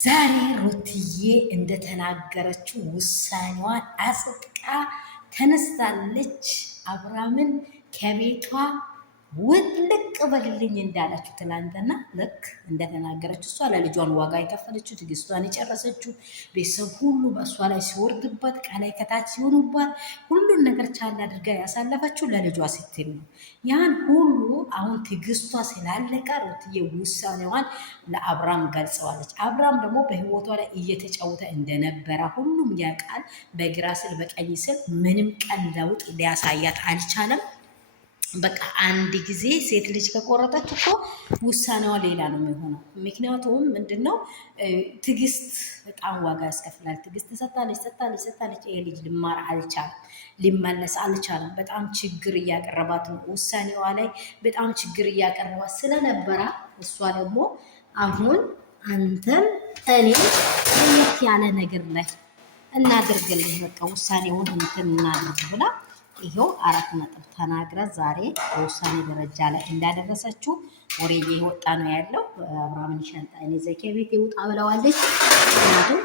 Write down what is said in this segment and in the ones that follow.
ዛሬ ሩትዬ እንደተናገረችው ውሳኔዋን አጽድቃ ተነስታለች። አብርሃምን ከቤቷ ውልቅ በልልኝ እንዳለችው ትላንትና ልክ እንደተናገረችው እሷ ለልጇን ዋጋ የከፈለችው ትዕግስቷን የጨረሰችው ቤተሰብ ሁሉ በእሷ ላይ ሲወርድበት ከላይ ከታች ሲሆኑባት ሁሉን ነገር ቻል አድርጋ ያሳለፈችው ለልጇ ስትል ነው። ያን ሁሉ አሁን ትዕግስቷ ስላለቀ ሩትዬ ውሳኔዋን ለአብርሃም ገልጸዋለች። አብርሃም ደግሞ በህይወቷ ላይ እየተጫወተ እንደነበረ ሁሉም ያውቃል። በግራ ስል በቀኝ ስል ምንም ቀን ለውጥ ሊያሳያት አልቻለም። በቃ አንድ ጊዜ ሴት ልጅ ከቆረጠች እኮ ውሳኔዋ ሌላ ነው የሚሆነው። ምክንያቱም ምንድነው ትዕግስት በጣም ዋጋ ያስከፍላል። ትዕግስት ሰጣለች። ይሄ ልጅ ልማር አልቻለም፣ ሊመለስ አልቻለም። በጣም ችግር እያቀረባት ነው። ውሳኔዋ ላይ በጣም ችግር እያቀረባት ስለነበረ እሷ ደግሞ አሁን አንተም እኔ ለየት ያለ ነገር ላይ እናድርግልህ፣ በቃ ውሳኔውን እንትን እናድርግ ብላ ይሄው 4 ነጥብ ተናግራ ዛሬ በውሳኔ ደረጃ ላይ እንዳደረሰችው ወሬ እየወጣ ነው ያለው። አብርሃምን ሻንጣ እኔ ዘኬ ቤት ይውጣ ብለዋለች። ምክንያቱም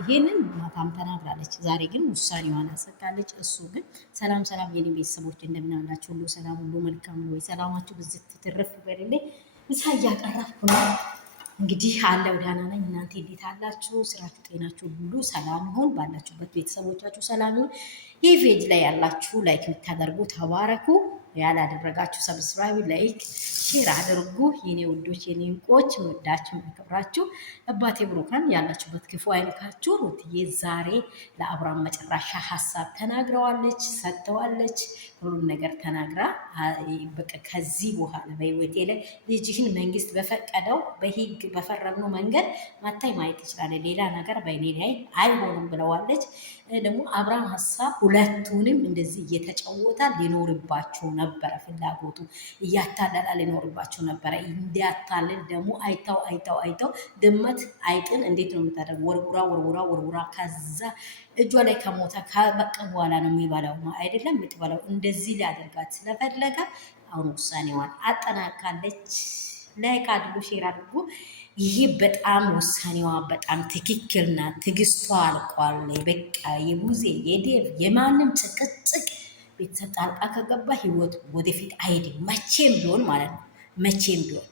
ይሄንን ማታም ተናግራለች። ዛሬ ግን ውሳኔዋን አሰቃለች። እሱ ግን ሰላም የኔ ቤተሰቦች እንደምናላችሁ ሁሉ ሰላም ሁሉ መልካም ነው ወይ? ሰላማችሁ ብዝት ትርፍ በሌለኝ ምሳ እያቀረብኩ ነው። እንግዲህ አለው ደህና ነኝ። እናንተ እንዴት አላችሁ? ስራችሁ፣ ጤናችሁ ሁሉ ሰላም ይሁን። ባላችሁበት ቤተሰቦቻችሁ ሰላም ይሁን። ይህ ፔጅ ላይ ያላችሁ ላይክ የምታደርጉ ተባረኩ። ያላደረጋችሁ ሰብስክራይብ፣ ላይክ፣ ሼር አድርጉ። የኔ ውዶች፣ የኔ እንቆች፣ ወዳችሁ መከብራችሁ አባቴ ብሩካን ያላችሁበት ክፉ አይንካችሁ። ሩትዬ ዛሬ ለአብርሃም መጨረሻ ሀሳብ ተናግረዋለች፣ ሰጥተዋለች። ሁሉም ነገር ተናግራ በቃ ከዚህ በኋላ በህይወቴ ላይ ልጅህን መንግስት በፈቀደው በህግ በፈረምነው መንገድ ማታይ ማየት ይችላል፣ ሌላ ነገር በእኔ ላይ አይሆንም ብለዋለች። ደግሞ አብርሃም ሀሳብ ሁለቱንም እንደዚህ እየተጫወታ ሊኖርባቸው ነበረ። ፍላጎቱ እያታለላ ሊኖርባቸው ነበረ። እንዲያታልል ደግሞ አይተው ድመት አይጥን እንዴት ነው የምታደርገው? ወርውራ ከዛ እጇ ላይ ከሞተ ከበቀ በኋላ ነው የሚበላው አይደለም የምትበላው። እንደዚህ ሊያደርጋት ስለፈለገ አሁን ውሳኔዋን አጠናቃለች። ላይክ አድርጉ፣ ሼር አድርጉ። ይሄ በጣም ውሳኔዋ በጣም ትክክል ናት። ትዕግስቷ አልቋል። በቃ የቡዜ የዴቭ የማንም ጭቅጭቅ ቤተሰብ ጣልቃ ከገባ ህይወት ወደፊት አይሄድም። መቼም ቢሆን ማለት ነው፣ መቼም ቢሆን